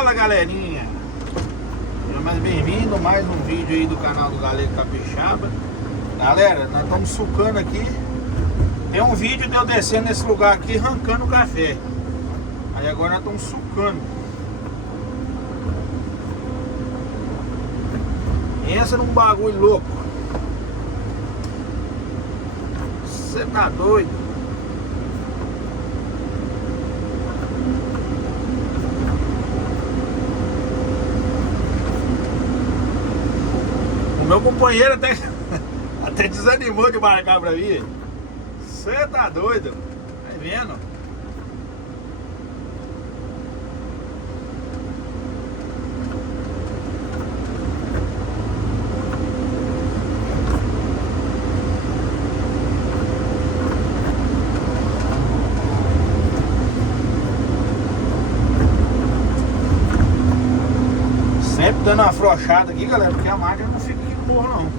Fala galerinha, seja mais bem-vindo a mais um vídeo aí do canal do Galego Capixaba. Galera, nós estamos sucando aqui. Tem um vídeo de eu descendo nesse lugar aqui arrancando o café. Aí agora nós estamos sucando. Pensa num bagulho louco. Você tá doido? Meu companheiro até desanimou de marcar pra mim. Você tá doido? Tá vendo? Sempre dando uma afrouxada aqui, galera, porque a máquina não fica aqui no morro, não.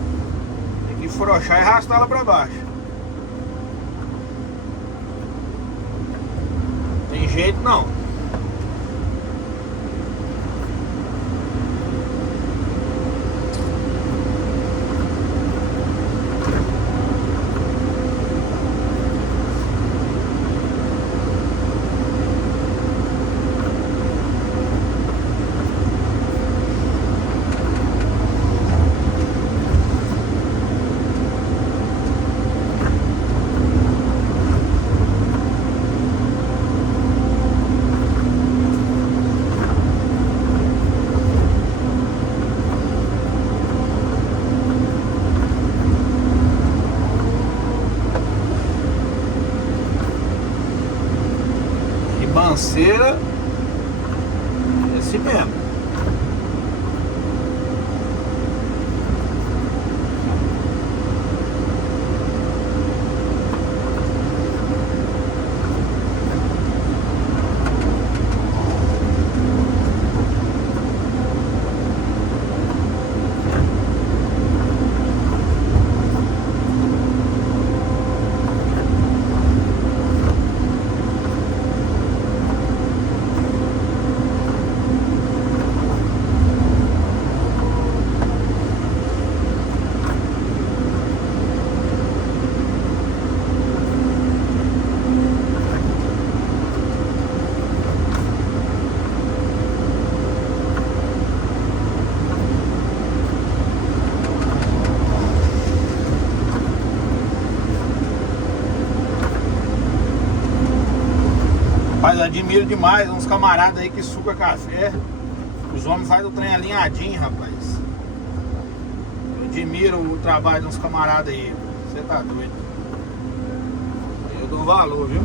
Tem que afrouxar e arrastar ela pra baixo. Tem jeito não. Ribanceira, esse mesmo. Mas admiro demais uns camaradas aí que suca café. Os homens fazem o trem alinhadinho, rapaz. Eu admiro o trabalho de uns camaradas aí. Você tá doido. Eu dou valor, viu?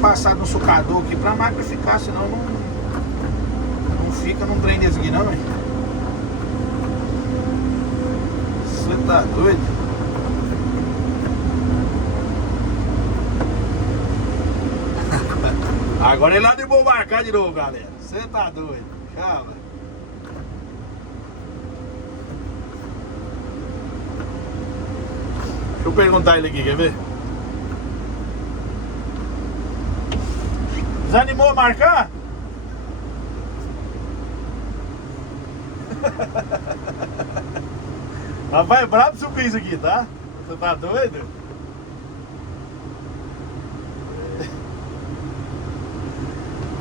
Passar no sucador aqui pra máquina ficar, senão não fica num trem desse aqui não, hein? Você tá doido? Agora ele lá de vou marcar de novo, galera. Você tá doido? Tchau, velho. Deixa eu perguntar ele aqui, quer ver? Desanimou a marcar? Rapaz, é brabo subir isso aqui, tá? Você tá doido?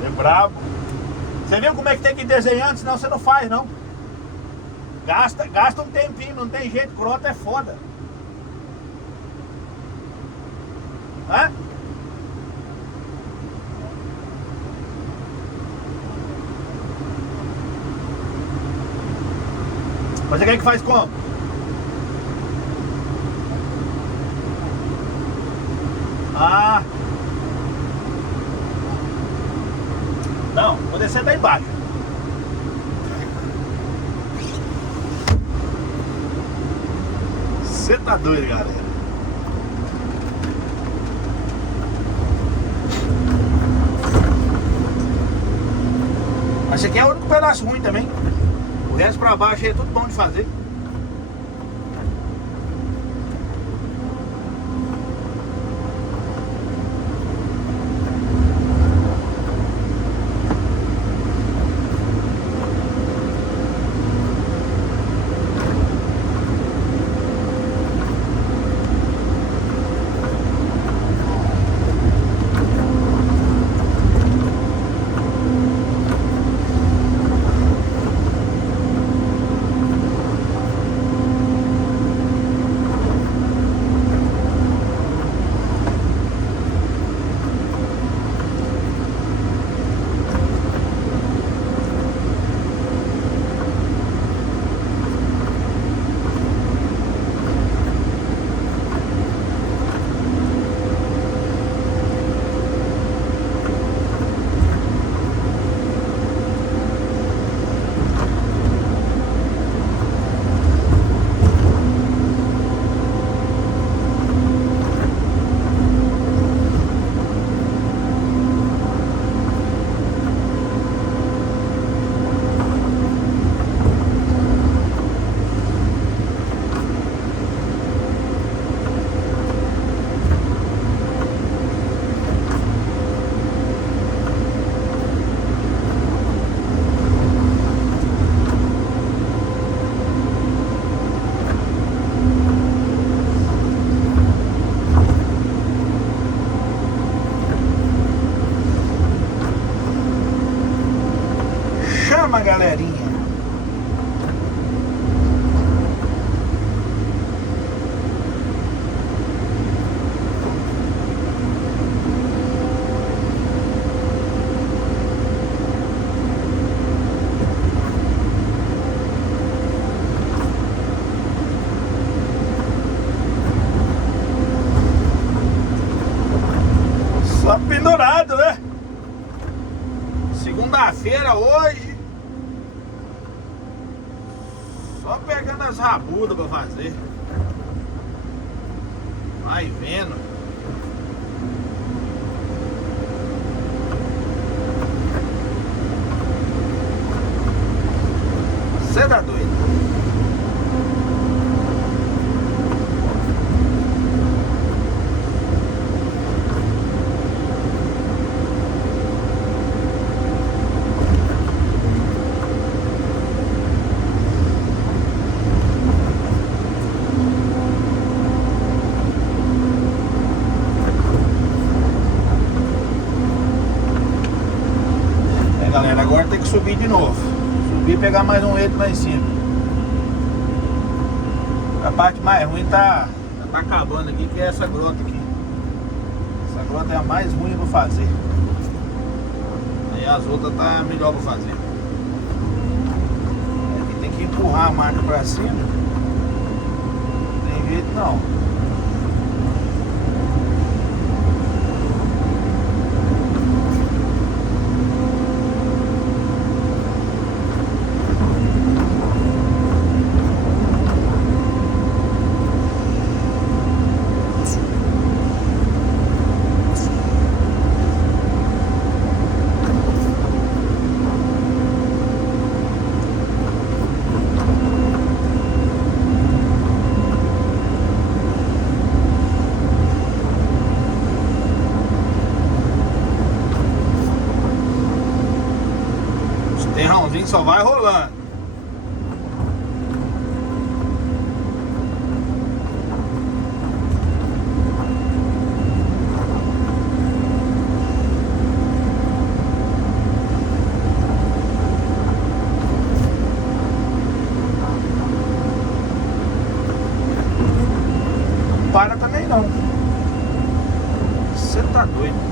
É brabo. Você viu como é que tem que ir desenhando, senão você não faz, não. Gasta um tempinho, não tem jeito, crota é foda. Hã? Mas você quer que faz como? Ah. Não, vou descer daí embaixo. Você tá doido, galera. Mas esse aqui é o único pedaço ruim também. O resto pra baixo é tudo bom de fazer. Chama, galerinha. Só pendurado, né? Segunda-feira hoje. Só pegando as rabudas pra fazer. Vai vendo. Cê tá doido. Galera, agora tem que subir de novo. Subir e pegar mais um eixo lá em cima. A parte mais ruim tá acabando aqui, que é essa grota aqui. Essa grota é a mais ruim pra fazer. Aí as outras tá melhor pra fazer. Aqui tem que empurrar a marca pra cima. Não tem jeito não. Terrãozinho só vai rolando. Não para também não. Você tá doido.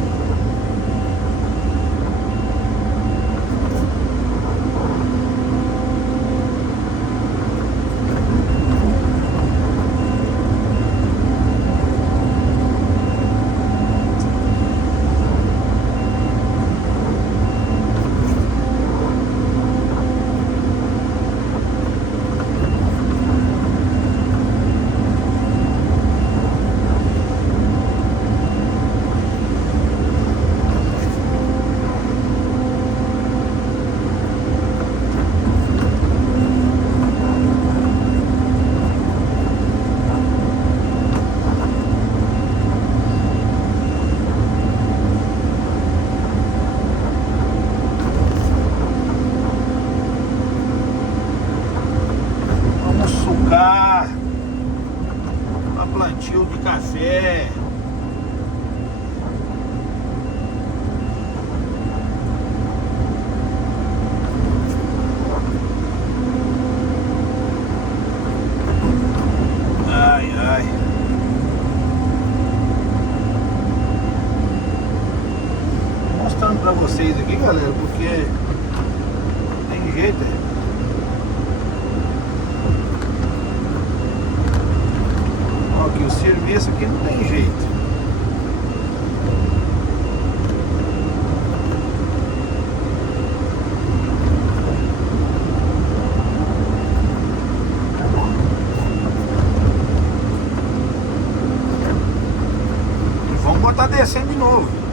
café. Ai, ai. Tô mostrando pra vocês aqui, galera, porque tem jeito, Ó, que o serviço aqui não tem jeito. Vamos botar descendo de novo.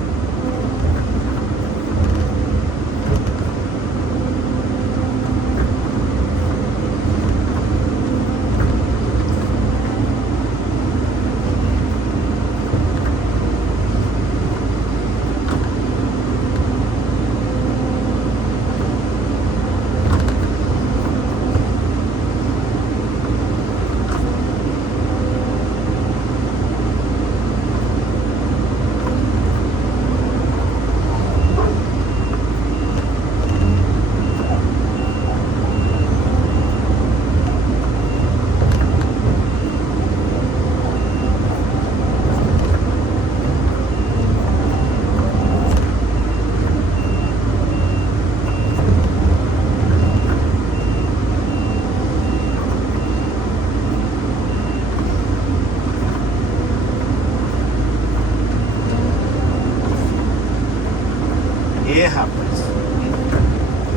Rapaz,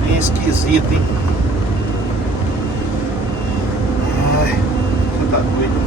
bem esquisito, hein? Ai, você tá doido.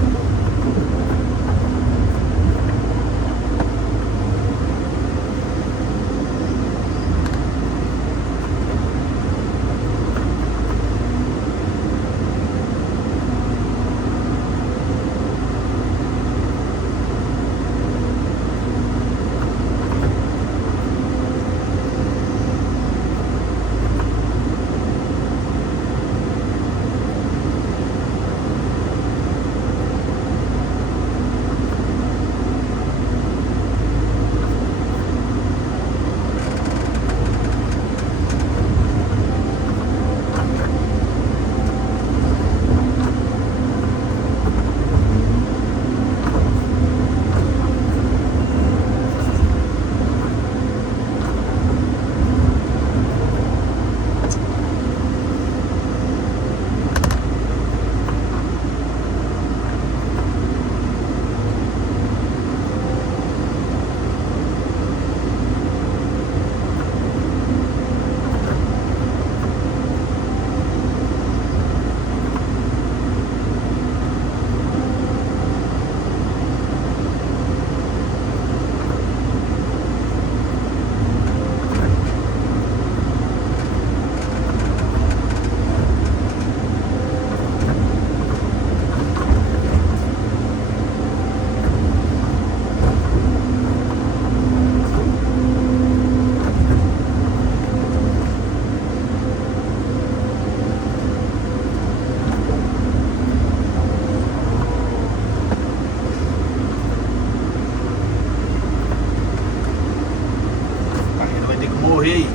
Morrer aí.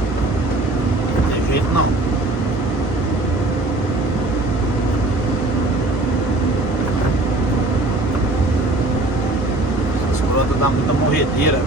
Não tem jeito não. Essas brotas dá muita morredeira.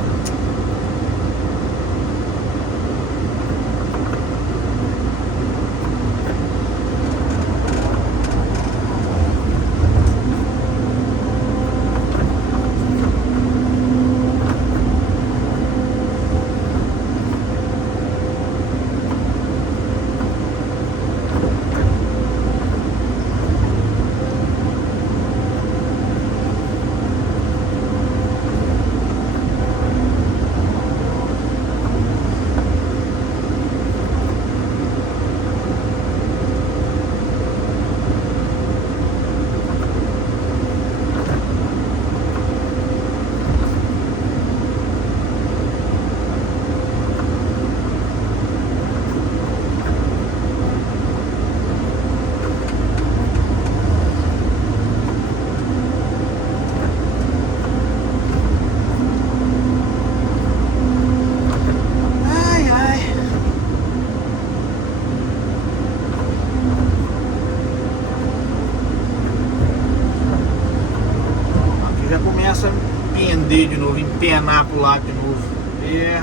começa a pender de novo, empenar pro lado de novo.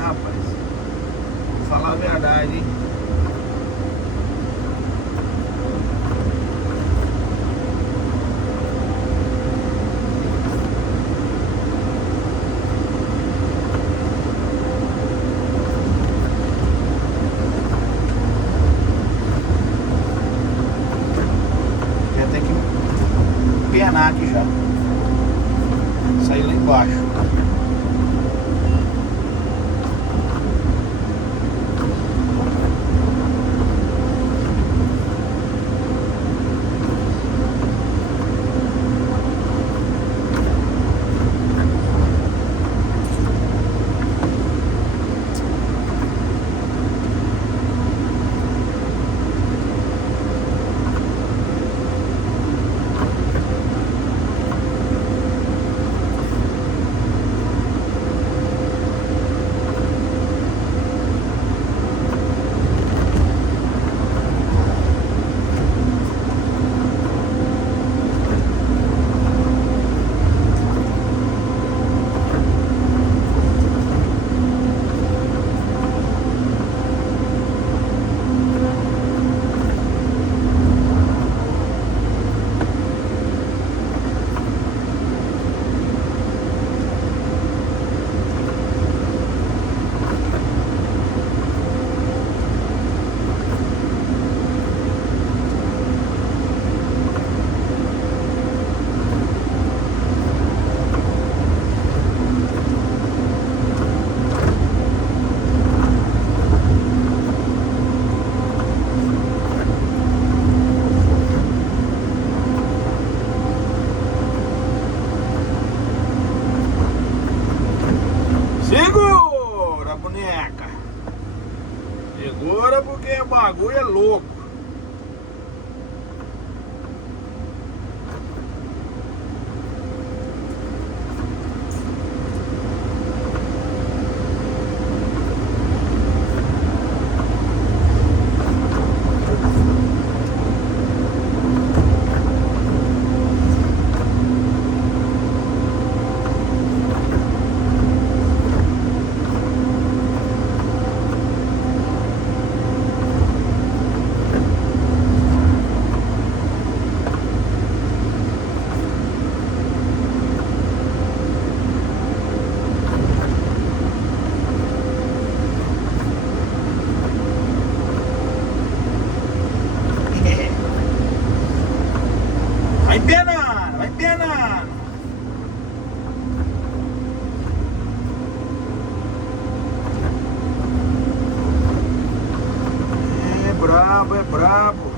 Rapaz, vou falar a verdade, hein? Já tem que empenar aqui já. Sair lá embaixo. Segura, boneca! Segura porque o bagulho é louco. Vai penando, vai penando. É brabo, é brabo.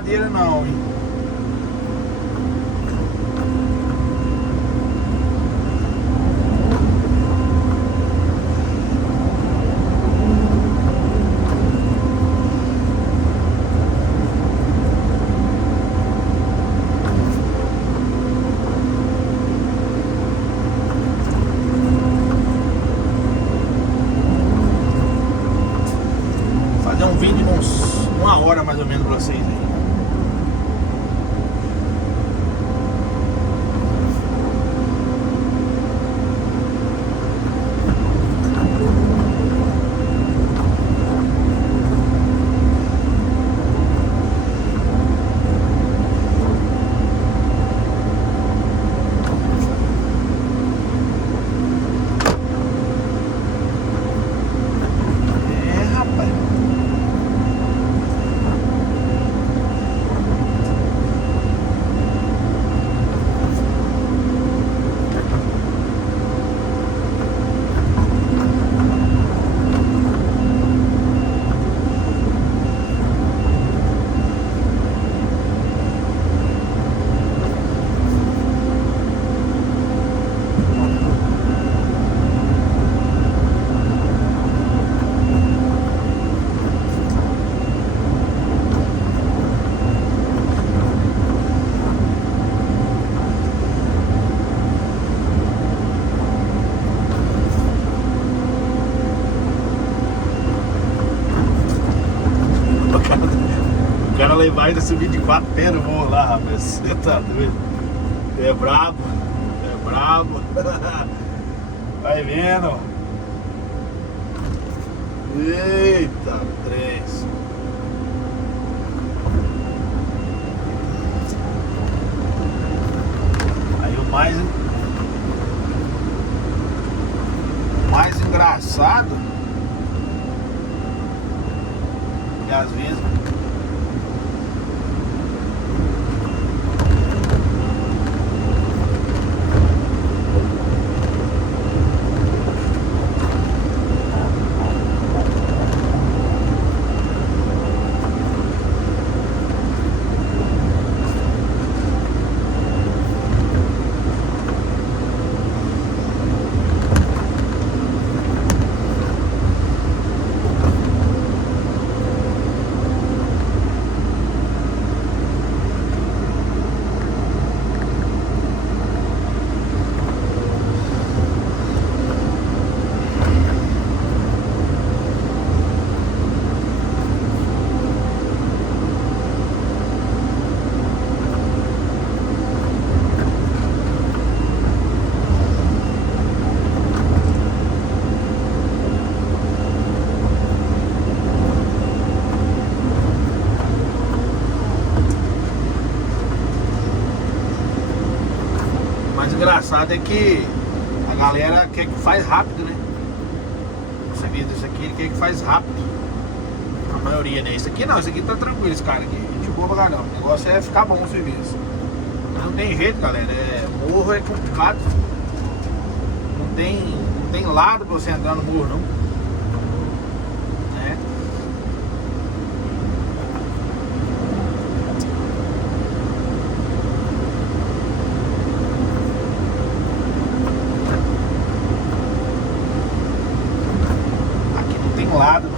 brincadeira não, hein? Fazer um vídeo de uma hora mais ou menos pra vocês aí. O cara lá embaixo subir de 4 pés no morro lá, rapaz. Você tá doido? É brabo, é brabo. Vai vendo. Eita, três. Aí o mais engraçado que às vezes engraçado é que a galera quer que faz rápido, né? Você vê isso aqui, ele quer que faz rápido. A maioria, né? Isso aqui não, isso aqui tá tranquilo, esse cara aqui. Gente boa pra caramba. O negócio é ficar bom o serviço. Mas não tem jeito, galera. Morro é complicado. Não tem lado pra você entrar no morro, não. Né? Lado.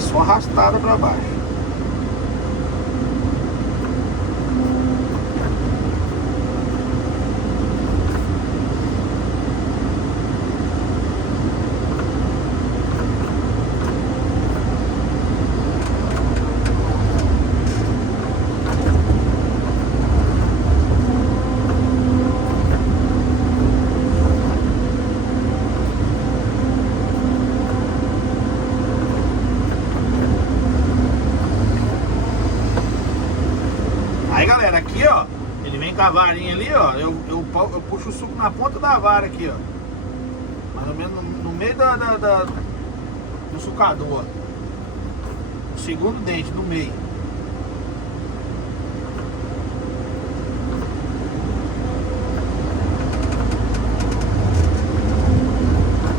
Só arrastada para baixo. galera, aqui, ó, ele vem com a varinha ali, ó. Eu puxo o suco na ponta da vara aqui, ó. Mais ou menos no meio do sucador, ó. O segundo dente, no meio.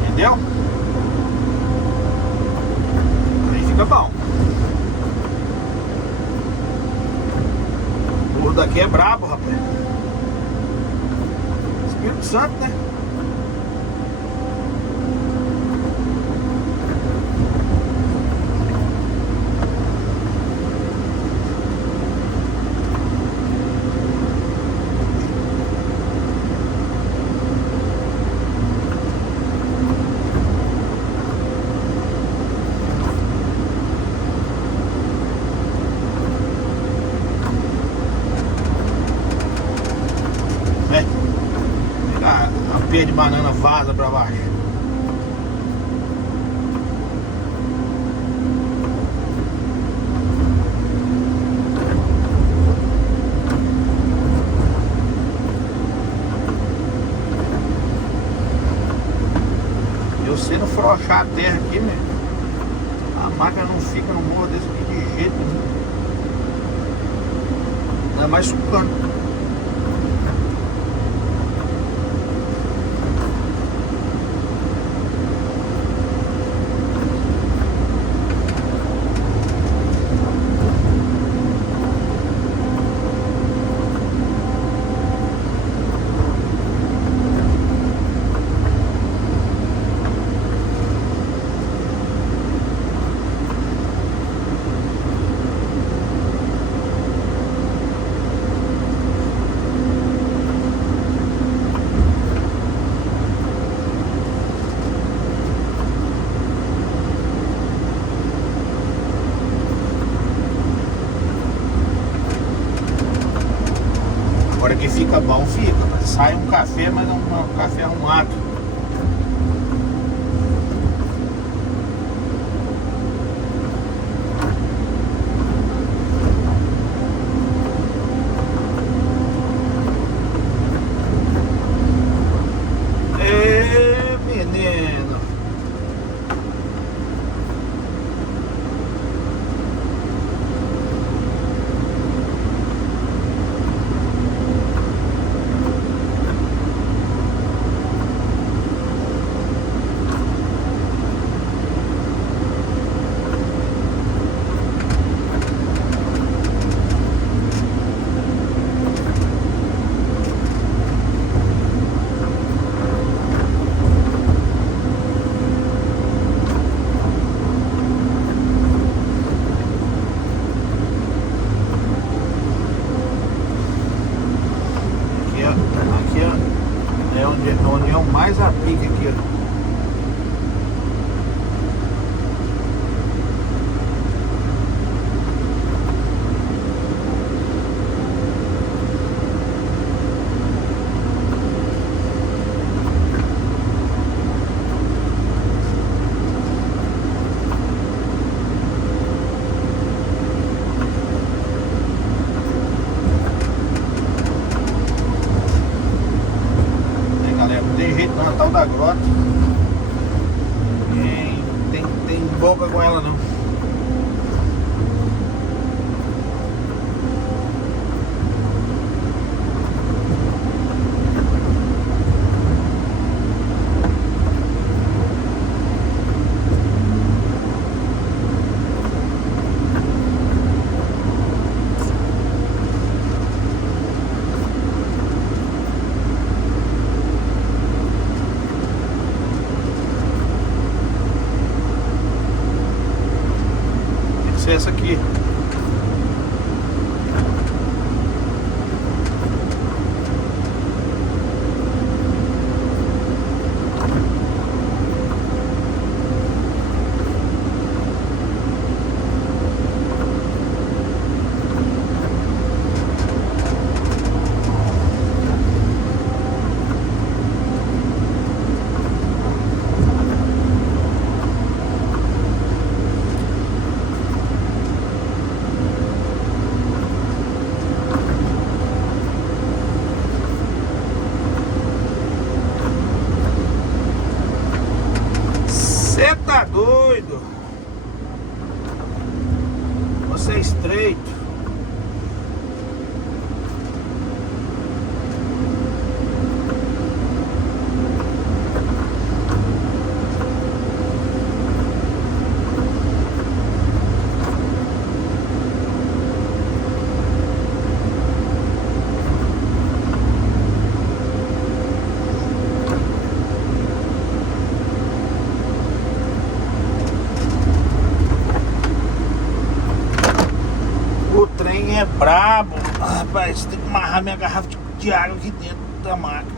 Entendeu? Aí fica bom. O burro daqui é brabo, rapaz. Espírito Santo, né? A pé de banana vaza pra baixo. Eu sei não frouxar a terra aqui, meu. A máquina não fica no morro desse aqui de jeito nenhum. Não é mais sucando. Agora que fica bom, fica. Sai um café, mas é um café arrumado. Ê, menino. Aqui é onde é o mais a pique aqui, ó. Não tem jeito não, é tal da grota. Tem boca com ela não. Essa aqui. Isso é estreito. O trem é brabo. Rapaz, tem que amarrar minha garrafa de água aqui dentro da máquina.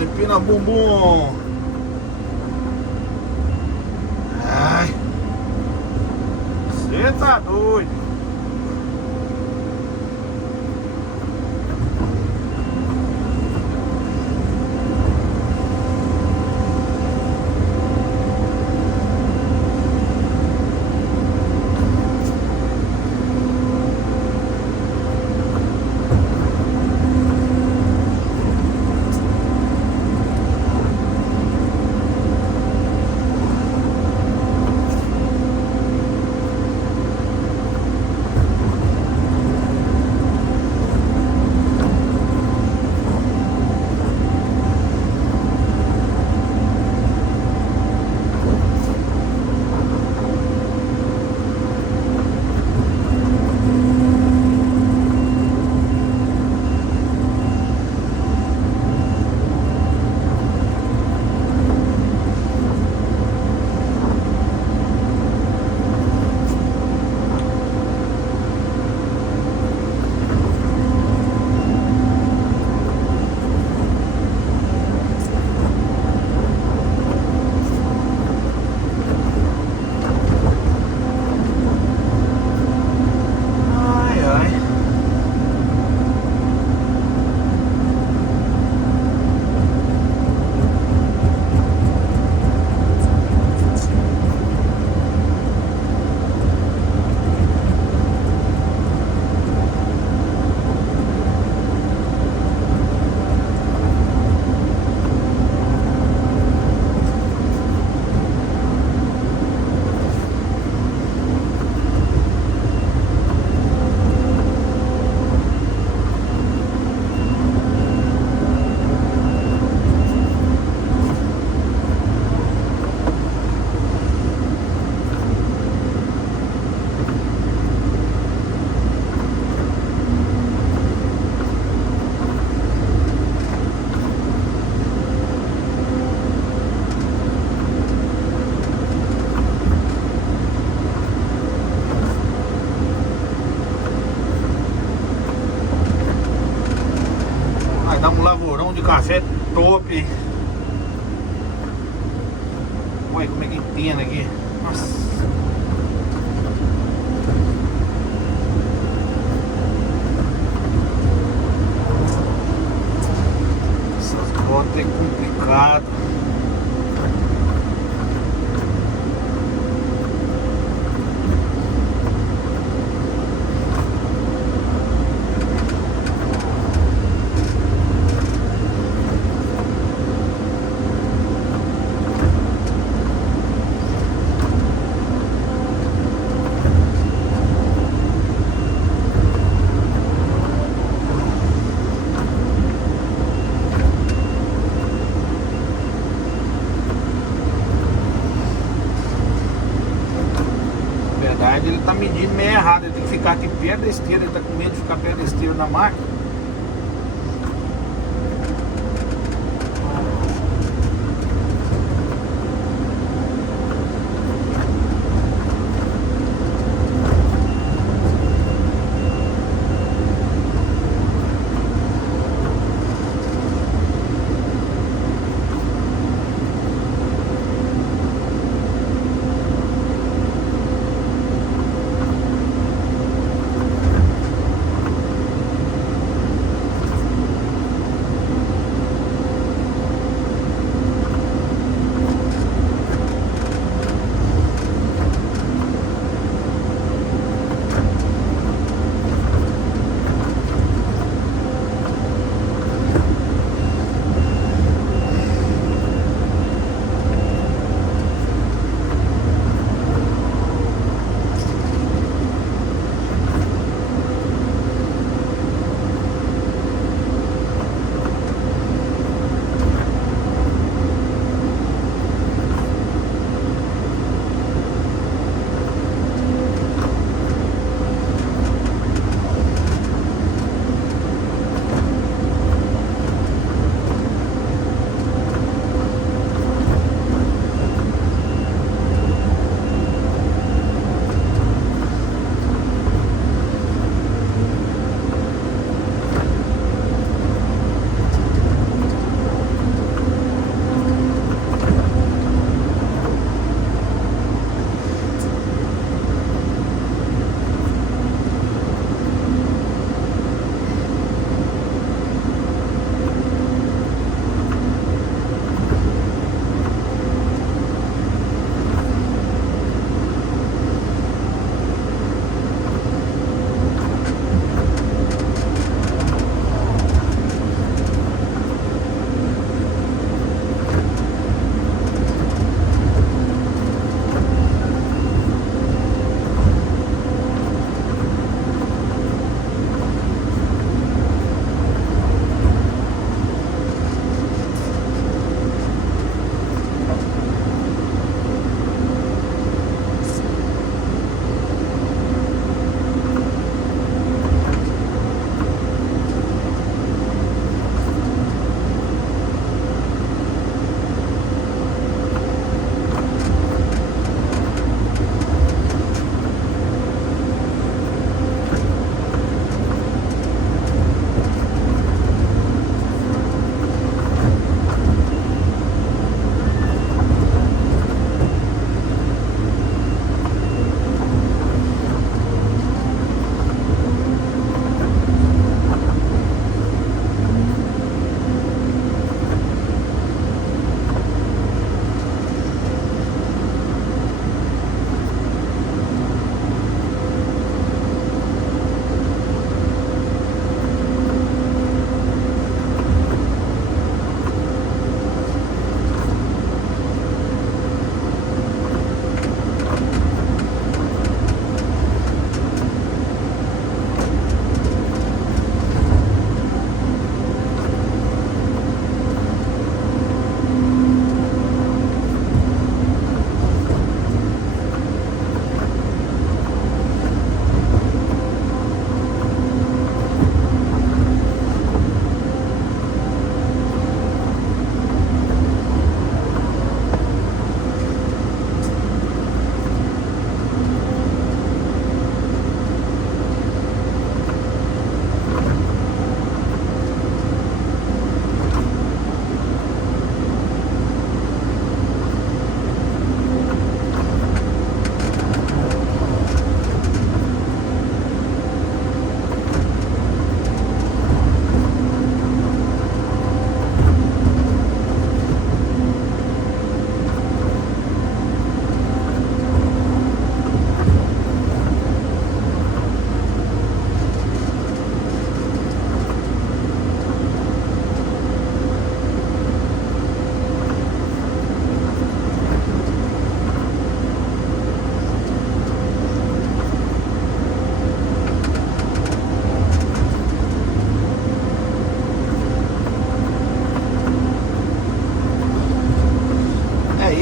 Empina bumbum. Ai, você tá doido. Dá um lavourão de café top. Olha como é que empina aqui. Nossa. Essas botas é complicado. perto da esteira, ele tá com medo de ficar perto da esteira na máquina.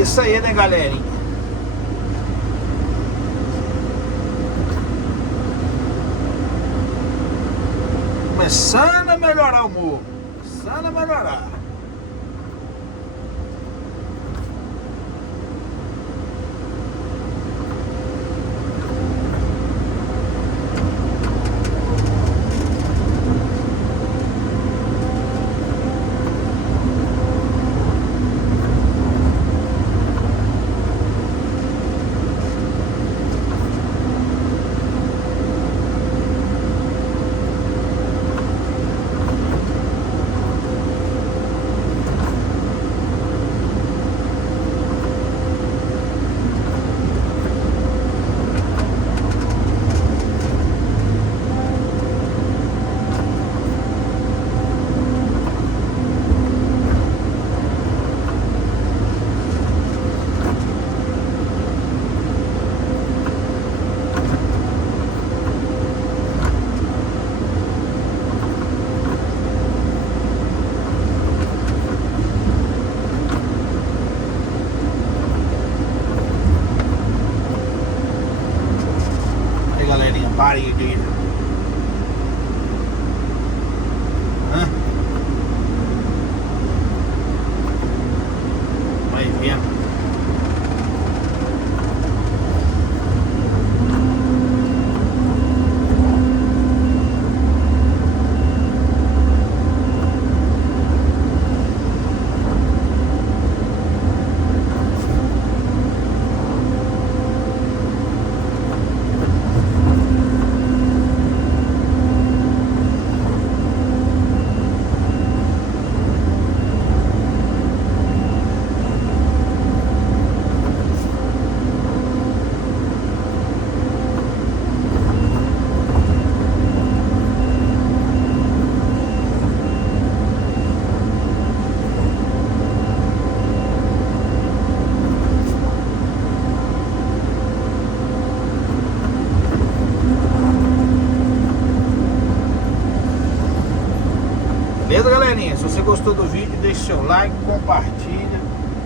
Isso aí, né, galerinha? Começando a melhorar o morro. Começando a melhorar. Galerinha, parem aqui. Vai vendo. Beleza, galerinha? Se você gostou do vídeo, deixe seu like, compartilha,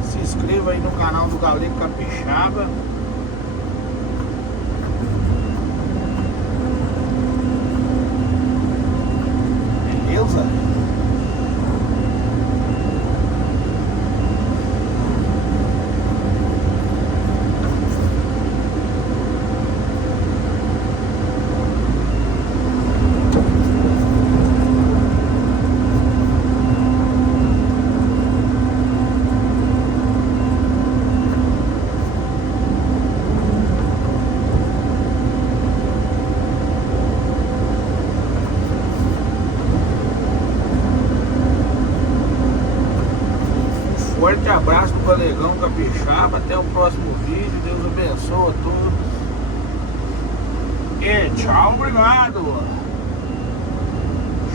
se inscreva aí no canal do Galego Capixaba. Beleza? Forte abraço do Galegão Capixaba. Até o próximo vídeo. Deus abençoe a todos. E tchau, obrigado.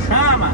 Chama!